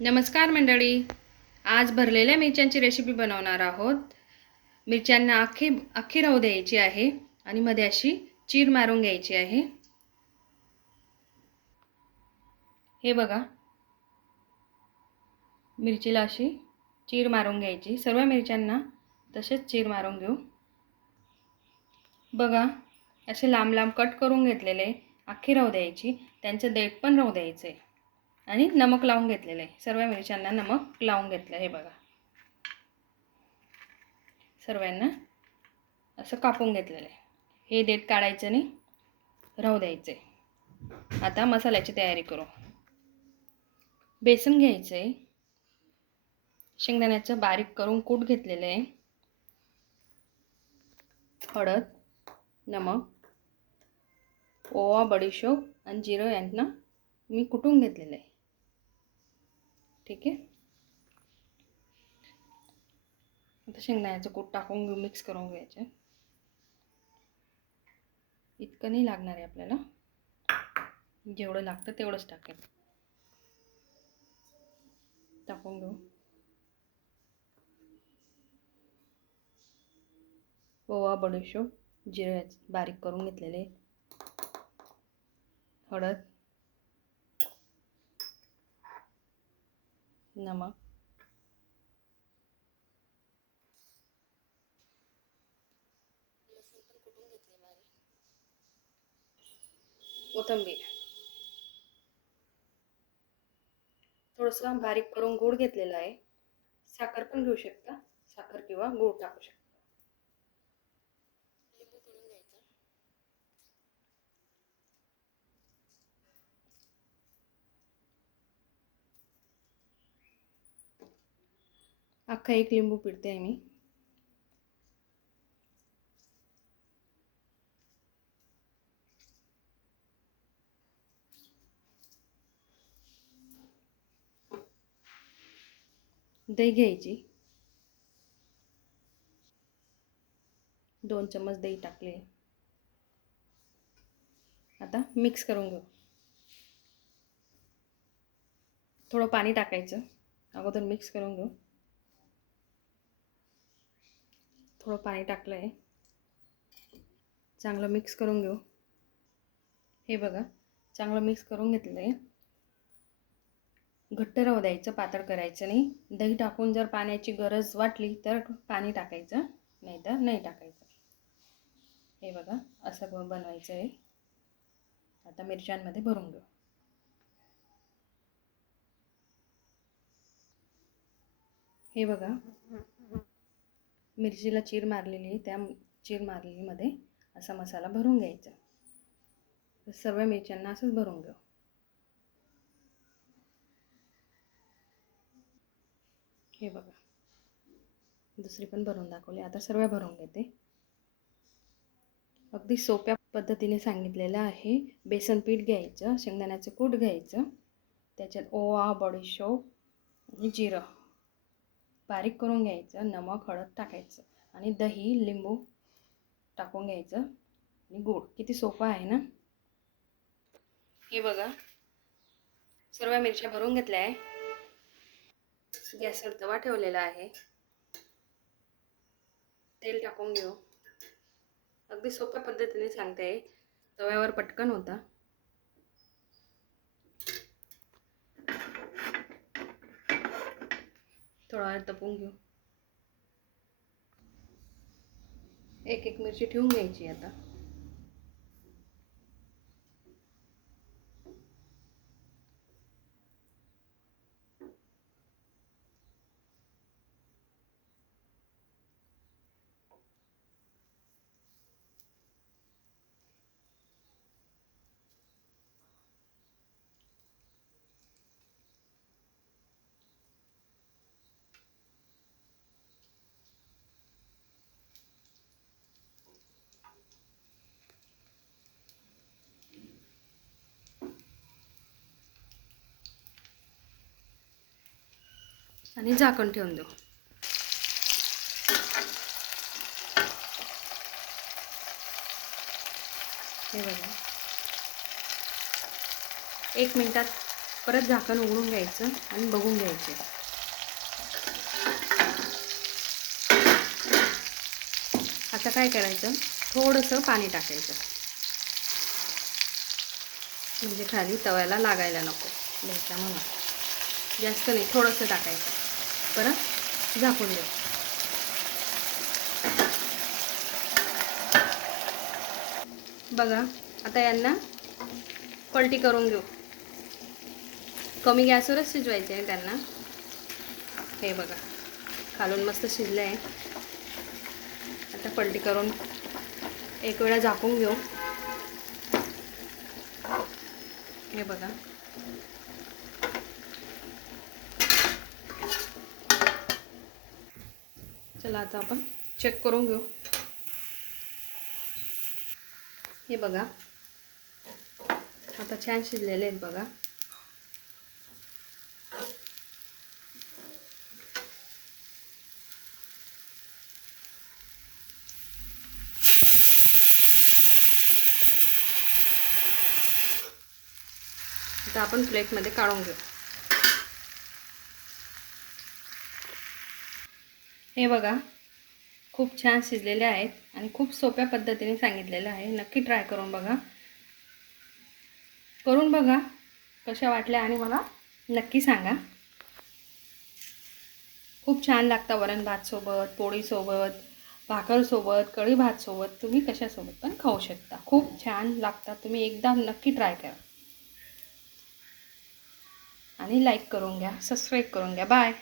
नमस्कार मंडळी. आज भरलेल्या मिरच्यांची रेसिपी बनवणार आहोत. मिरच्यांना अख्खी राहू द्यायची आहे आणि मध्ये अशी चीर मारून घ्यायची आहे. हे बघा, मिरचीला अशी चीर मारून घ्यायची. सर्व मिरच्यांना तसेच चीर मारून घेऊ. बघा, असे लांब लांब कट करून घेतलेले अख्खी राहू द्यायची. त्यांचं देठ पण राहू द्यायचे आणि नमक लावून घेतलेलं आहे. सर्व मिरच्यांना नमक लावून घेतलं. हे बघा, सर्वांना असं कापून घेतलेलं आहे. हे देठ काढायचं नाही, राहू द्यायचे. आता मसाल्याची तयारी करू. बेसन घ्यायचं आहे, शेंगदाण्याचं बारीक करून कूट घेतलेलं आहे, हळद, नमक, ओवा, बडीशोप आणि जिरं यांना मी कुटून घेतलेलं आहे. ठीक आहे. आता शेंगदाण्याचं कूट टाकून घेऊ, मिक्स करून घ्यायचं. इतकं नाही लागणार आहे आपल्याला, जेवढं लागतं तेवढंच टाकेल. टाकून घेऊ. ओवा, बडीशोप, जिरं बारीक करून घेतलेले, हळद, नमक, कोथिंबीर, थोडंसं बारीक करून गूळ घेतलेला आहे. साखर पण घेऊ शकता, साखर किंवा गूळ टाकू शकता. लिंबू पिळून घ्यायचं. अख्खा एक लिंबू पिळते आहे मी. दही घ्यायची, 2 चम्मच दही टाकले. आता मिक्स करून घेऊ. थोडं पाणी टाकायचं, अगोदर मिक्स करून घेऊ. थोडं पाणी टाकलं आहे, चांगलं मिक्स करून घेऊ. हे बघा, चांगलं मिक्स करून घेतलं आहे. घट्ट राहू द्यायचं, पातळ करायचं नाही. दही टाकून जर पाण्याची गरज वाटली तर पाणी टाकायचं, नाही तर नाही टाकायचं. हे बघा, असं बनवायचं आहे. आता मिरच्यांमध्ये भरून घेऊ. हे बघा, मिरचीला चीर मारलेली, त्या चीर मारलेलीमध्ये असा मसाला भरून घ्यायचा. सर्व मिरच्यांना असंच भरून घेऊ. हे बघा, दुसरी पण भरून दाखवली. आता सर्व भरून घेते. अगदी सोप्या पद्धतीने सांगितलेलं आहे. बेसन पीठ घ्यायचं, शेंगदाण्याचं कूट घ्यायचं, त्याच्यात ओवा, बडीशोप आणि जिरं बारीक करून घ्यायचं, नमक, हळद टाकायचं आणि दही, लिंबू टाकून घ्यायचं आणि गूळ. किती सोपं आहे ना. हे बघा, सर्व मिरच्या भरून घेतल्या आहे. गॅसवर तवा ठेवलेला आहे. तेल टाकून घेऊ. अगदी सोप्या पद्धतीने सांगते, तव्यावर पटकन होता. थोडा वेळ तपून घेऊ. एक एक मिरची ठेवून घ्यायची. आता आणि झाकण ठेवून देऊ. हे बघा, 1 मिनिटात परत झाकण उघडून घ्यायचं आणि बघून घ्यायचे. आता काय करायचं, थोडंसं पाणी टाकायचं, म्हणजे खाली तव्याला लागायला नको द्यायचा म्हणून. जास्त नाही, थोडंसं टाकायचं. परत झाकून द्या. बघा आता यांना पलटी करून घेऊ. कमी गॅसवरच शिजवायचे आहे त्यांना. हे बघा खालून मस्त शिजलं आहे. आता पलटी करून एक वेळा झाकून घेऊ. हे बघा चला आता आपण चेक करून घेऊ. हे बघा आता छान शिजलेले आहेत बघा. आता आपण प्लेटमध्ये काढून घेऊ. हे बघा खूप छान शिजलेले आहेत आणि खूप सोप्या पद्धतीने सांगितलेलं आहे. नक्की ट्राय करून बघा. कशा वाटल्या आणि मला नक्की सांगा. खूप छान लागतं वरण भात सोबत, पोळी सोबत, भाकर सोबत, कढी भात सोबत, तुम्ही कशासोबत पण खाऊ शकता. खूप छान लागतात. तुम्ही एकदा नक्की ट्राय करा आणि लाईक करून घ्या, सबस्क्राईब करून घ्या. बाय.